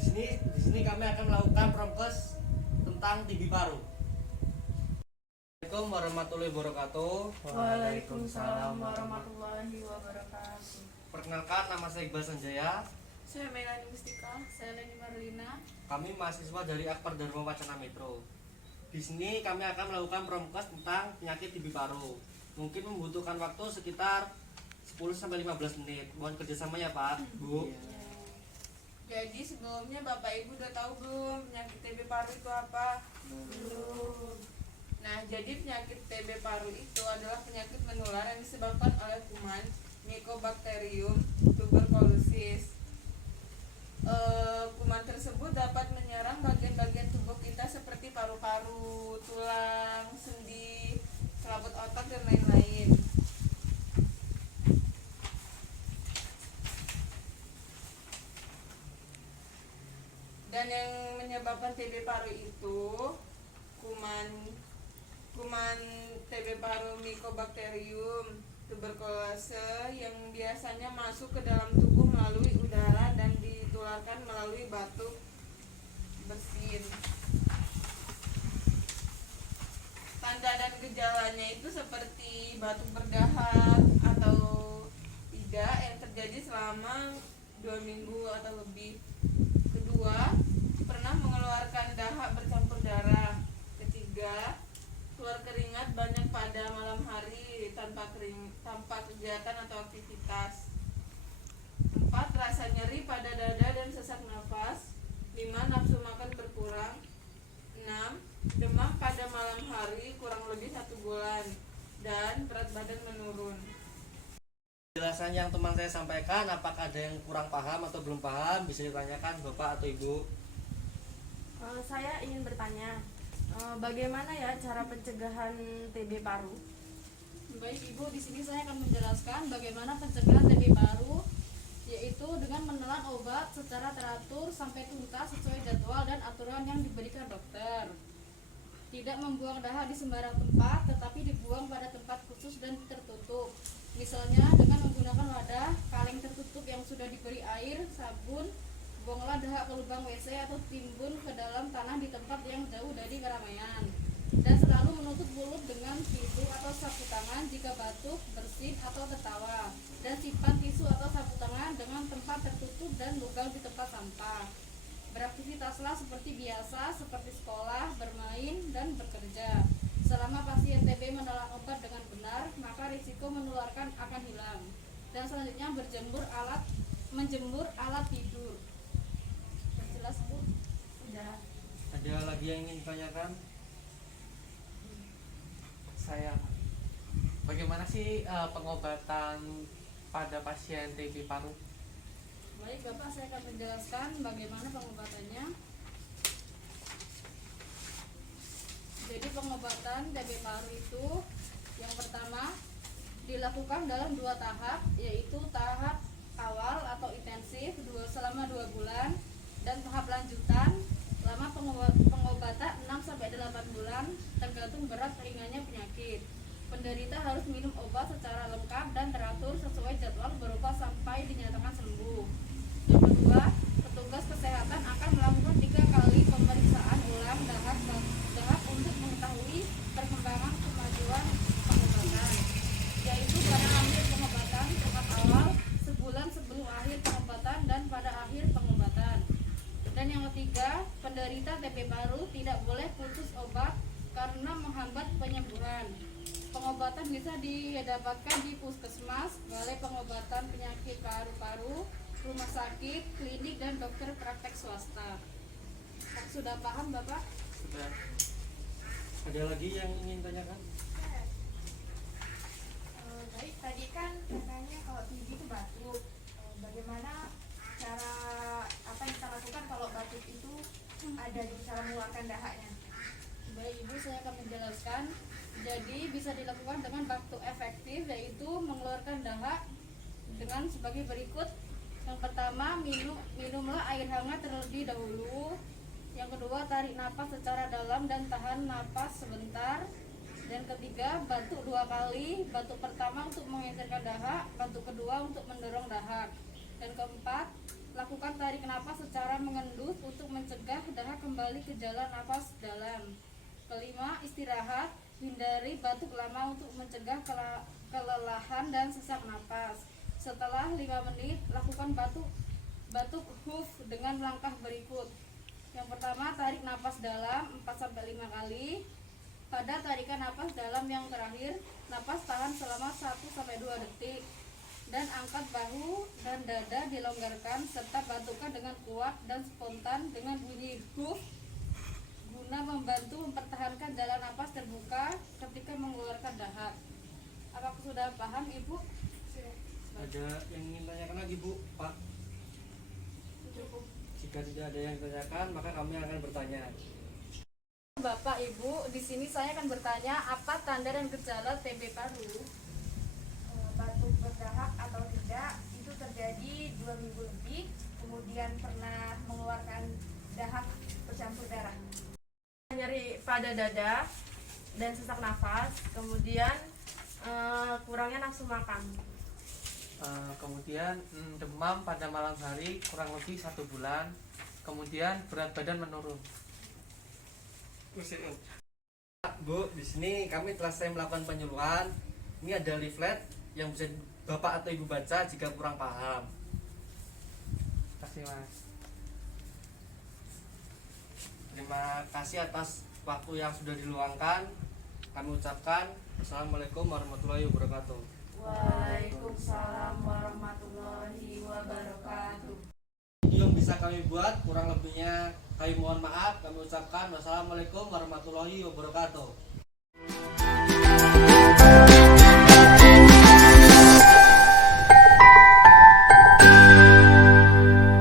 Di sini kami akan melakukan prokes tentang TB paru. Assalamualaikum warahmatullahi wabarakatuh. Waalaikumsalam warahmatullahi wabarakatuh. Perkenalkan, nama saya Iqbal Sanjaya. Saya Melani Mustika, saya Leni Marlina. Kami mahasiswa dari Akbar Dharma Wacana Metro. Di sini kami akan melakukan prokes tentang penyakit TB paru. Mungkin membutuhkan waktu sekitar 10-15 menit. Mohon kerjasamanya Pak, Bu. Jadi sebelumnya Bapak Ibu udah tahu belum penyakit TB paru itu apa? Belum. Nah, jadi penyakit TB paru itu adalah penyakit menular yang disebabkan oleh kuman Mycobacterium tuberculosis. Kuman tersebut dapat menyerang bagian-bagian tubuh kita seperti paru-paru, tulang, sendi, selaput otak, dan lain-lain. Dan yang menyebabkan TB paru itu kuman TB paru Mycobacterium tuberculosis yang biasanya masuk ke dalam tubuh melalui udara dan ditularkan melalui batuk bersin. Tanda dan gejalanya itu seperti batuk berdahak atau tidak yang terjadi selama 2 minggu atau lebih. Kedua, pernah mengeluarkan dahak bercampur darah. Ketiga, keluar keringat banyak pada malam hari tanpa kegiatan atau aktivitas. 4. Rasa nyeri pada dada dan sesak nafas. 5. Nafsu makan berkurang. 6. Demam pada malam hari kurang lebih 1 bulan. Dan berat badan menurun. Penjelasan yang teman saya sampaikan, apakah ada yang kurang paham atau belum paham, bisa ditanyakan Bapak atau Ibu. Saya ingin bertanya, bagaimana ya cara pencegahan TB paru? Baik Ibu, di sini saya akan menjelaskan bagaimana pencegahan TB paru, yaitu dengan menelan obat secara teratur sampai tuntas sesuai jadwal dan aturan yang diberikan dokter. Tidak membuang dahak di sembarang tempat, tetapi dibuang pada tempat khusus dan tertutup. Misalnya dengan menggunakan wadah kaleng tertutup yang sudah diberi air, sabun. Buanglah dahak ke lubang WC atau timbun ke dalam tanah di tempat yang jauh dari keramaian. Dan selalu menutup mulut dengan tisu atau sapu tangan jika batuk, bersin, atau tertawa. Dan simpan tisu atau sapu tangan dengan tempat tertutup dan lubang di tempat sampah. Beraktivitaslah seperti biasa, seperti sekolah, bermain, dan bekerja. Selama pasien TB menelan obat dengan benar, maka risiko menularkan akan hilang. Dan selanjutnya menjemur alat tidur. Jelas Bu? Sudah. Ada lagi yang ingin ditanyakan? Saya, bagaimana sih pengobatan pada pasien TB paru? Baik Bapak, saya akan menjelaskan bagaimana pengobatannya. Jadi pengobatan TB paru itu yang pertama dilakukan dalam 2 tahap, yaitu tahap awal atau intensif selama 2 bulan dan tahap lanjutan lama pengobatan 6-8 bulan tergantung berat ringannya penyakit. Penderita harus minum obat secara lengkap dan teratur sesuai jadwal berobat sampai dinyatakan sembuh. Yang kedua, petugas kesehatan akan melakukan 3 kali pemeriksaan ulang dahak untuk mengetahui perkembangan kemajuan pengobatan, yaitu pada akhir pengobatan, tahap awal, sebulan sebelum akhir pengobatan, dan pada akhir pengobatan. Dan yang ketiga, penderita TB paru tidak boleh putus obat karena menghambat penyembuhan. Pengobatan bisa didapatkan di puskesmas, balai pengobatan penyakit paru-paru, rumah sakit, klinik, dan dokter praktek swasta. Sudah paham Bapak? Sudah. Ada lagi yang ingin tanyakan? Baik, tadi kan katanya kalau TB itu batuk. Bagaimana cara apa yang kita lakukan kalau batuk itu ada di cara mengeluarkan dahaknya? Baik Ibu, saya akan menjelaskan. Jadi bisa dilakukan dengan batuk efektif, yaitu mengeluarkan dahak dengan sebagai berikut. Yang pertama, minumlah air hangat terlebih dahulu. Yang kedua, tarik napas secara dalam dan tahan napas sebentar. Dan ketiga, batuk 2 kali. Batuk pertama untuk mengeserkan dahak, batuk kedua untuk mendorong dahak. Dan keempat, lakukan tarik napas secara mengendus untuk mencegah dahak kembali ke jalan napas dalam. Kelima, istirahat, hindari batuk lama untuk mencegah kelelahan dan sesak napas. Setelah 5 menit, lakukan batuk huf dengan langkah berikut. Yang pertama, tarik napas dalam 4-5 kali. Pada tarikan napas dalam yang terakhir, napas tahan selama 1-2 detik. Dan angkat bahu dan dada dilonggarkan serta batukkan dengan kuat dan spontan dengan bunyi huf guna membantu mempertahankan jalan napas terbuka ketika mengeluarkan dahak. Apakah sudah paham Ibu? Ada yang ingin tanyakan lagi Bu, Pak? Cukup. Jika tidak ada yang ditanyakan, maka kami akan bertanya. Bapak Ibu, di sini saya akan bertanya apa tanda dan gejala TB paru? Batuk berdahak atau tidak itu terjadi 2 minggu lebih, kemudian pernah mengeluarkan dahak bercampur darah. Nyeri pada dada dan sesak nafas, kemudian kurangnya nafsu makan. Kemudian demam pada malam hari kurang lebih 1 bulan, kemudian berat badan menurun. Bu, di sini kami telah selesai melakukan penyuluhan. Ini ada leaflet yang bisa Bapak atau Ibu baca jika kurang paham. Terima kasih Mas. Terima kasih atas waktu yang sudah diluangkan. Kami ucapkan Assalamualaikum warahmatullahi wabarakatuh. Waalaikumsalam warahmatullahi wabarakatuh. Video yang bisa kami buat kurang lebihnya kami mohon maaf. Kami ucapkan wassalamualaikum warahmatullahi wabarakatuh.